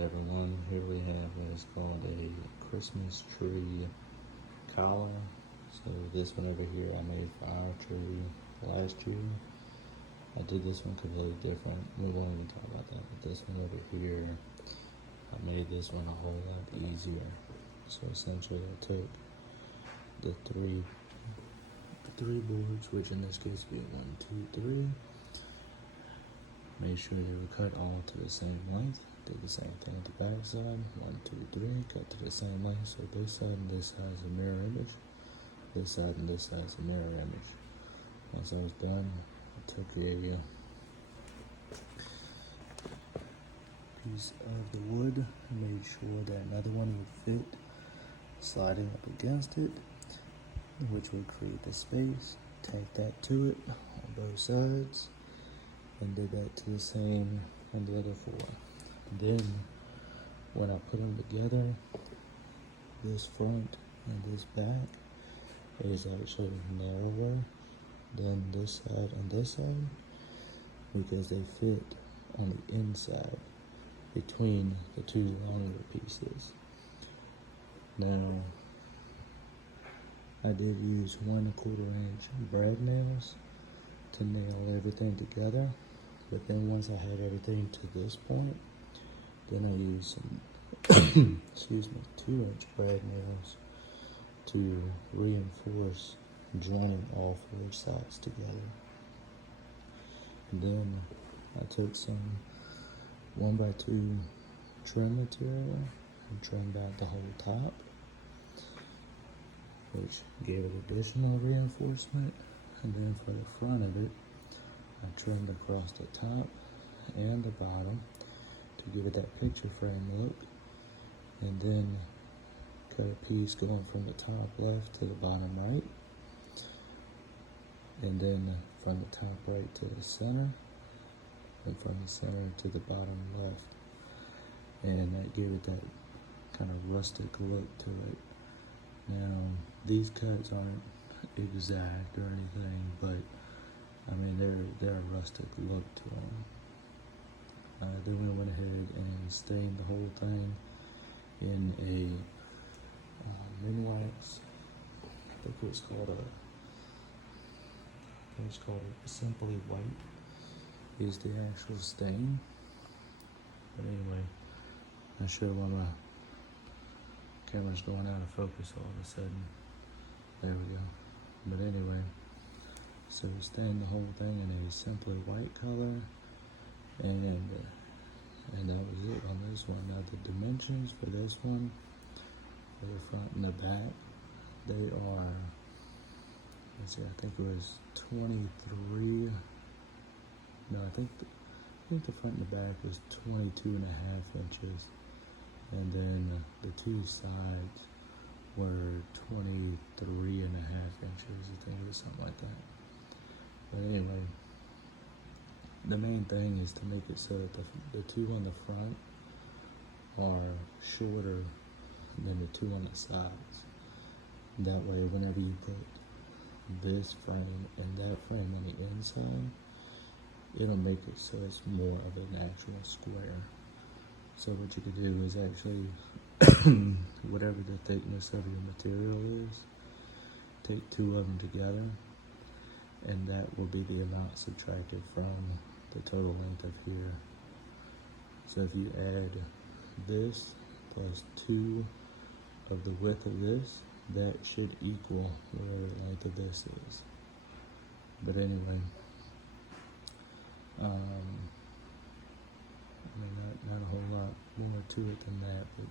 everyone, here we have what is called a Christmas tree collar. So this one over here I made for our tree last year. I did this one completely different. We won't even talk about that, but this one over here, I made this one a whole lot easier. So essentially I took the three boards, which in this case would be 1, 2, 3. Made sure they were cut all to the same length. Did the same thing at the back side. 1, 2, 3, cut to the same length. So this side and this side is a mirror image. This side and this side is a mirror image. Once I was done, I took a piece of the wood, made sure that another one would fit sliding up against it, which would create the space. Tacked that to it on both sides, and did that to the same on the other 4. Then, when I put them together, this front and this back is actually narrower than this side and this side because they fit on the inside between the 2 longer pieces. Now, I did use 1 1/4 inch brad nails to nail everything together, but then once I had everything to this point, then I used some 2 inch brad nails to reinforce joining all 4 sides together. And then I took some 1x2 trim material and trimmed out the whole top, which gave it additional reinforcement. And then for the front of it, I trimmed across the top and the bottom to give it that picture frame look, and then cut a piece going from the top left to the bottom right, and then from the top right to the center, and from the center to the bottom left, and that gave it that kind of rustic look to it. Now, these cuts aren't exact or anything, but I mean they're a rustic look to them. Then we went ahead and stained the whole thing in a Minwax. I think it's called Simply White is the actual stain. But anyway, not sure why my camera's going out of focus all of a sudden. There we go. But anyway, so we stained the whole thing in a Simply White color, and that was it on this one. Now the dimensions for this one, for the front and the back, they are, let's see, I think it was 23. No, I think the front and the back was 22.5 inches, and then the 2 sides were 23.5 inches. I think it was something like that. But anyway, the main thing is to make it so that the 2 on the front are shorter than the 2 on the sides. That way, whenever you put this frame and that frame on the inside, it'll make it so it's more of an actual square. So what you could do is actually, whatever the thickness of your material is, take 2 of them together, and that will be the amount subtracted from the total length of here. So if you add this plus 2 of the width of this, that should equal whatever the length of this is. But anyway, I mean, not a whole lot more to it than that, but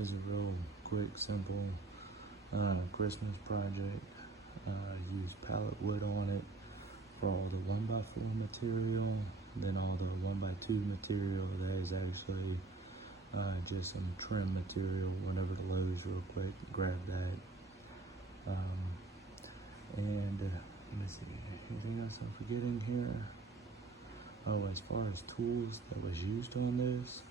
it's a real quick, simple Christmas project. Use pallet wood on it for all the 1x4 material. Then all the 1x2 material, that is actually just some trim material. Whenever the Lowe's real quick, grab that. And let me see, anything else I'm forgetting here? Oh, as far as tools that was used on this,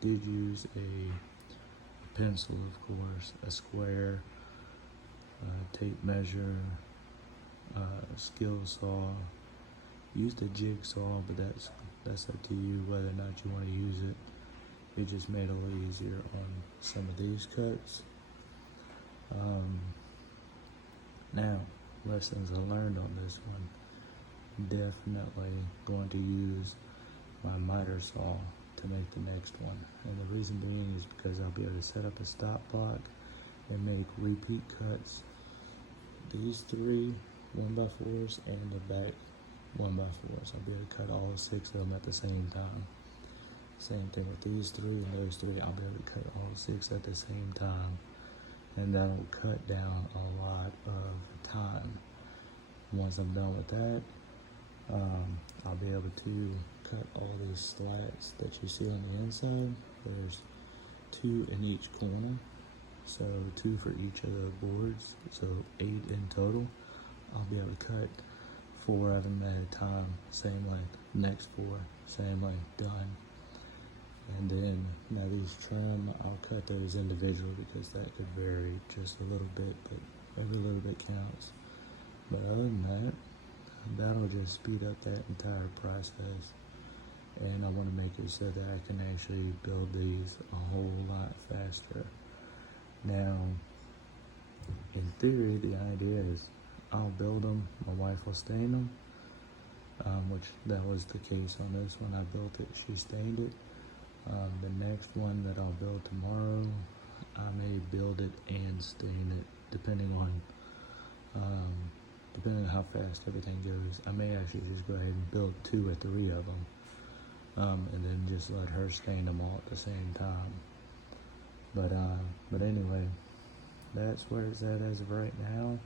did use a pencil, of course, a square, tape measure, skill saw. Used a jigsaw, but that's up to you whether or not you want to use it. it just made it a little easier on some of these cuts. Now, lessons I learned on this one. Definitely going to use my miter saw to make the next one. And the reason being is because I'll be able to set up a stop block and make repeat cuts. These 3 1x4s and the back 1x4s. I'll be able to cut all 6 of them at the same time. Same thing with these 3 and those 3. I'll be able to cut all 6 at the same time. And that'll cut down a lot of time. Once I'm done with that, I'll be able to cut all these slats that you see on the inside. There's 2 in each corner, so 2 for each of the boards, so 8 in total. I'll be able to cut 4 of them at a time, same length. Next 4, same length, done. And then now these trim, I'll cut those individually because that could vary just a little bit, but every little bit counts. But other than that, that'll just speed up that entire process. And I want to make it so that I can actually build these a whole lot faster. Now, in theory, the idea is I'll build them, my wife will stain them, which that was the case on this one. I built it, she stained it. The next one that I'll build tomorrow, I may build it and stain it, depending on how fast everything goes. I may actually just go ahead and build 2 or 3 of them, and then just let her stain them all at the same time. But anyway, that's where it's at as of right now.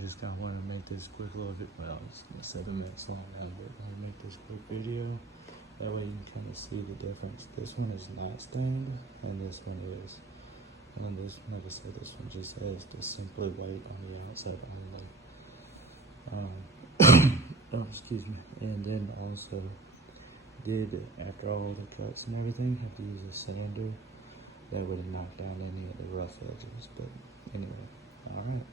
Just kind of wanted to make this quick little bit. Well, it's 7 minutes long now, but I want to make this quick video. That way you can kind of see the difference. This one is not stained, and this one is. And then this, like I said, this one just has the simply white on the outside only. Oh, excuse me. And then also did, after all the cuts and everything, have to use a sander that would have knocked down any of the rough edges. But anyway, all right.